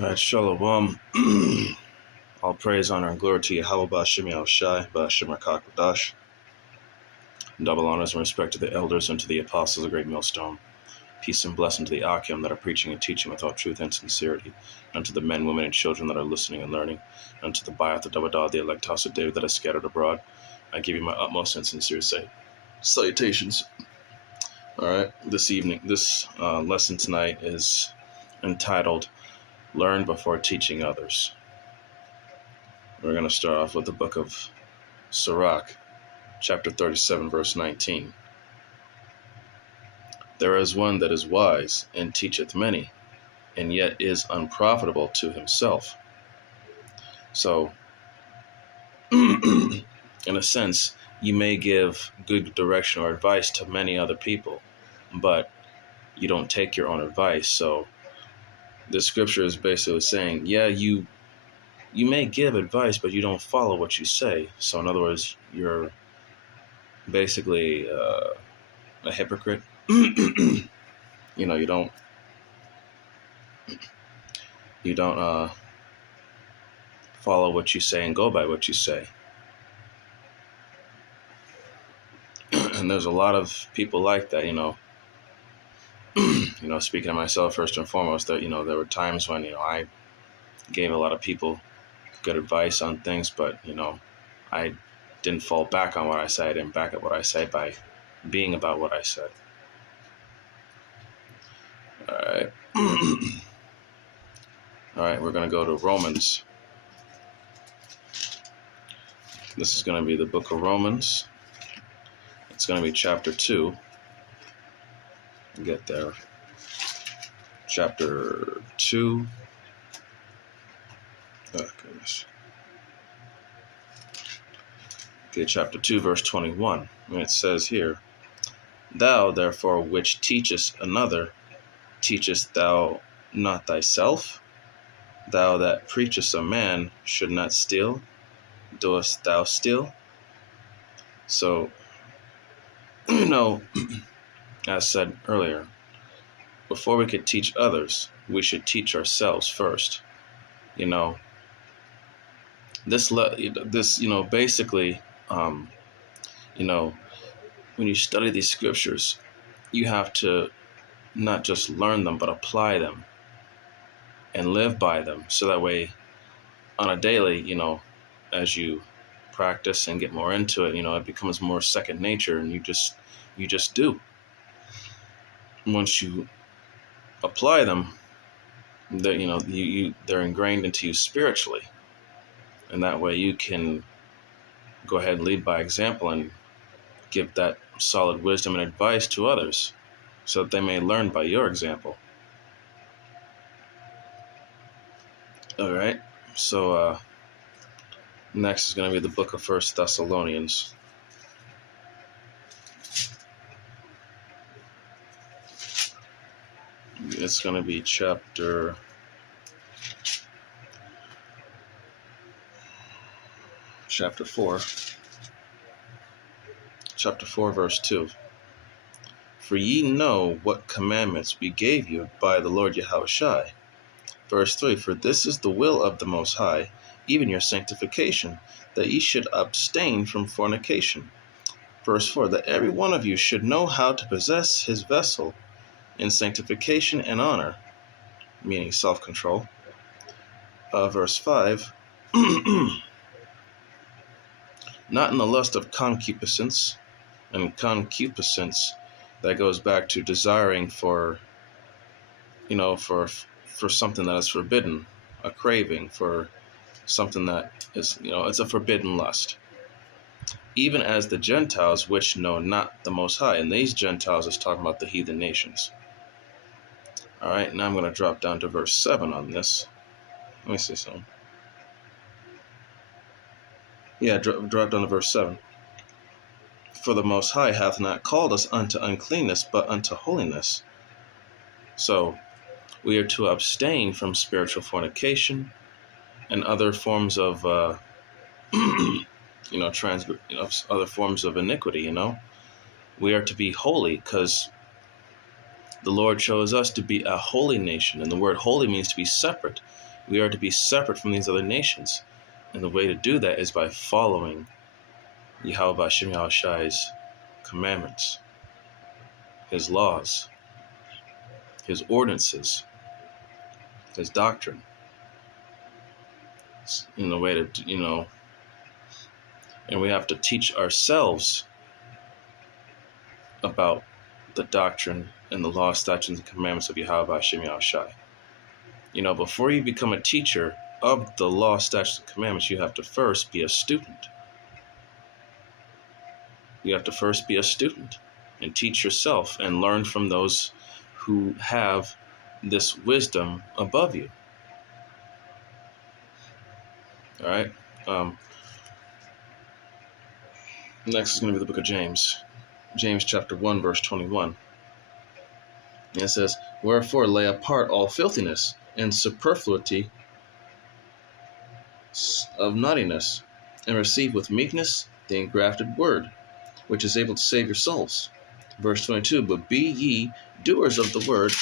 All right, Shalom. All praise, honor, and glory to Yahweh Ba'Shem Yahushai, Ba'Shem HaKadosh. Double honors and respect to the elders and to the apostles of the Great Millstone. Peace and blessing to the Akim that are preaching and teaching with all truth and sincerity, and to the men, women, and children that are listening and learning, and to the Ba'ath, the Dawadah, the elect house of David that is scattered abroad. I give you my utmost and sincere salutations. All right, this lesson tonight is entitled Learn Before Teaching Others. We're going to start off with the book of Sirach, chapter 37, verse 19. There is one that is wise and teacheth many, and yet is unprofitable to himself. So, in a sense, you may give good direction or advice to many other people, but you don't take your own advice. So, the scripture is basically saying, yeah, you may give advice, but you don't follow what you say. So, in other words, you're basically a hypocrite. You know, you don't follow what you say and go by what you say. And there's a lot of people like that, speaking of myself first and foremost, that, there were times when, I gave a lot of people good advice on things, but, I didn't fall back on what I said. I didn't back up what I said by being about what I said. All right. All right, we're going to go to Romans. This is going to be the book of Romans. It's going to be chapter 2. Get there. Chapter 2. Oh, goodness. Okay, chapter 2, verse 21. And it says here, Thou, therefore, which teachest another, teachest thou not thyself? Thou that preachest a man should not steal, doest thou steal? So, as said earlier, before we could teach others, we should teach ourselves first. Basically, when you study these scriptures, you have to not just learn them, but apply them and live by them. So that way, on a daily, as you practice and get more into it, it becomes more second nature, and you just do. Once you apply them, they're ingrained into you spiritually, and that way you can go ahead and lead by example and give that solid wisdom and advice to others, so that they may learn by your example. All right. So next is going to be the book of 1 Thessalonians. It's going to be chapter 4. Chapter 4, verse 2. For ye know what commandments we gave you by the Lord Yahushai. Verse 3. For this is the will of the Most High, even your sanctification, that ye should abstain from fornication. Verse 4. That every one of you should know how to possess his vessel in sanctification and honor, meaning self-control. Verse 5. Not in the lust of concupiscence, and concupiscence, that goes back to desiring for something that is forbidden, a craving for something that is, it's a forbidden lust. Even as the Gentiles which know not the Most High, and these Gentiles is talking about the heathen nations. All right, now I'm going to drop down to verse 7 on this. Let me see something. Yeah, drop down to verse 7. For the Most High hath not called us unto uncleanness, but unto holiness. So, we are to abstain from spiritual fornication and other forms of, other forms of iniquity. We are to be holy, because The Lord chose us to be a holy nation, and the word holy means to be separate. We are to be separate from these other nations. And the way to do that is by following Yahweh Hashem Yahushai's commandments, his laws, his ordinances, his doctrine. In the way to, and we have to teach ourselves about the doctrine and the law, statutes, and commandments of Yahweh Hashem Yahushai. Before you become a teacher of the law, statutes, and commandments, you have to first be a student. You have to first be a student and teach yourself and learn from those who have this wisdom above you. All right. Next is going to be the book of James. James chapter 1, verse 21. And it says, "Wherefore lay apart all filthiness and superfluity of naughtiness, and receive with meekness the engrafted word, which is able to save your souls." Verse 22, "But be ye doers of the word,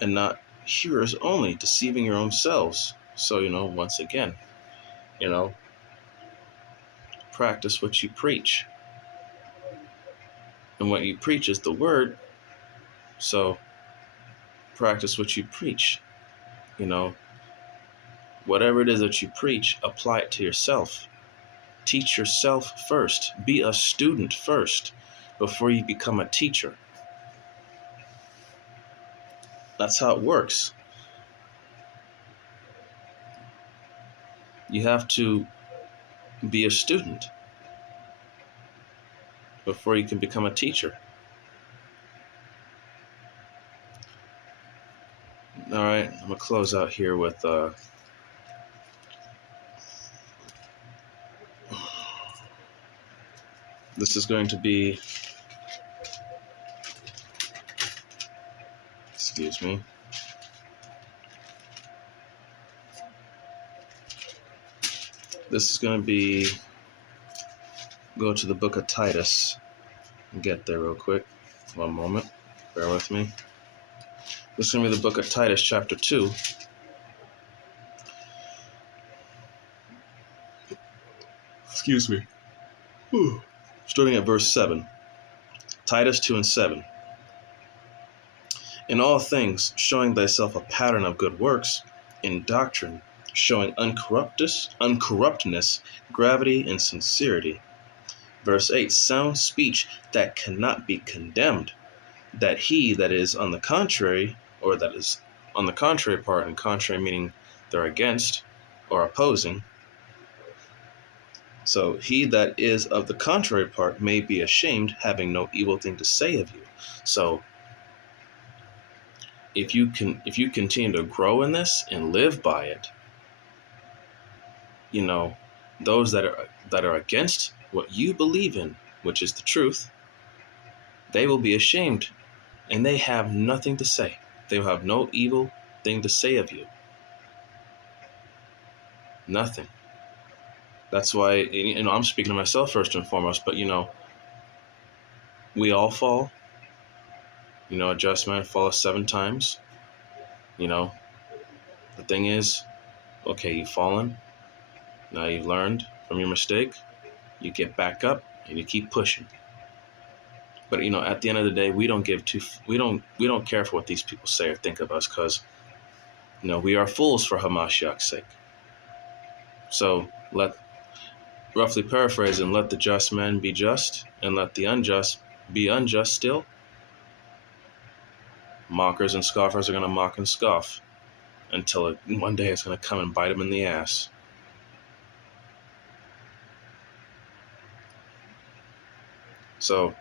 and not hearers only, deceiving your own selves." So, once again, practice what you preach. And what you preach is the word. So practice what you preach. Whatever it is that you preach, apply it to yourself. Teach yourself first. Be a student first before you become a teacher. That's how it works. You have to be a student before you can become a teacher. All right, I'm going to close out here with this is going to be, excuse me. This is going to be, go to the book of Titus and get there real quick. One moment. Bear with me. This is going to be the book of Titus, chapter 2. Excuse me. Starting at verse 7. Titus 2 and 7. "In all things, showing thyself a pattern of good works, in doctrine, showing uncorruptness, gravity, and sincerity." Verse 8, "Sound speech that cannot be condemned, that he that is on the contrary, or that is on the contrary part," and contrary meaning they're against or opposing. So, "he that is of the contrary part may be ashamed, having no evil thing to say of you." So, if you continue to grow in this and live by it, those that are against what you believe in, which is the truth, they will be ashamed, and they have nothing to say. They will have no evil thing to say of you. Nothing. That's why, I'm speaking to myself first and foremost, but, we all fall. A just man falleth 7 times. The thing is, okay, you've fallen. Now you've learned from your mistake. You get back up and you keep pushing. But at the end of the day, we don't care for what these people say or think of us, because we are fools for Hamashiach's sake. So roughly paraphrasing, let the just man be just, and let the unjust be unjust still. Mockers and scoffers are going to mock and scoff until one day it's going to come and bite them in the ass. So,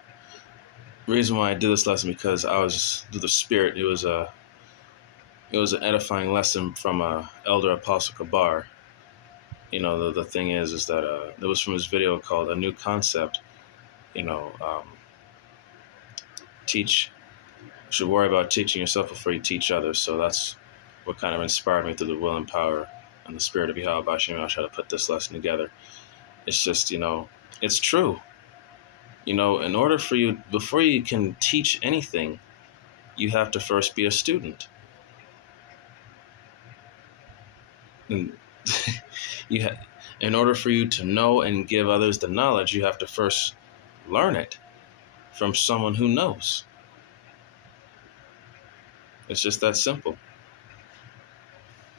the reason why I did this lesson, because I was through the Spirit. It was an edifying lesson from Elder Apostle Kabar. The thing is that it was from his video called "A New Concept." Should worry about teaching yourself before you teach others. So that's what kind of inspired me through the will and power and the Spirit of Yahweh Bashem Yahushua to put this lesson together. It's just, it's true. In order for you, before you can teach anything, you have to first be a student. And in order for you to know and give others the knowledge, you have to first learn it from someone who knows. It's just that simple.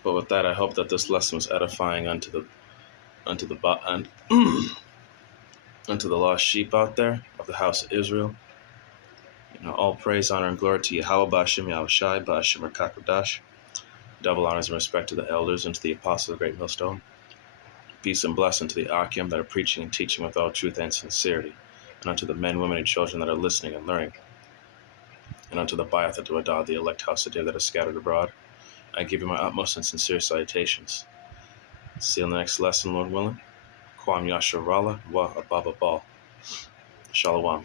But with that, I hope that this lesson was edifying unto the unto the lost sheep out there of the house of Israel. All praise, honor, and glory to Yahweh Ba'Shem Yahushai Ba'Shem Rakakodash. Double honors and respect to the elders and to the apostles of the great millstone. Peace and blessing to the Akim that are preaching and teaching with all truth and sincerity, and unto the men, women, and children that are listening and learning, and unto the Ba'ath Adah, the elect house of David that are scattered abroad. I give you my utmost and sincere salutations. See you in the next lesson, Lord willing. Kwam Yasharala wa Ababa Bal. Shalom.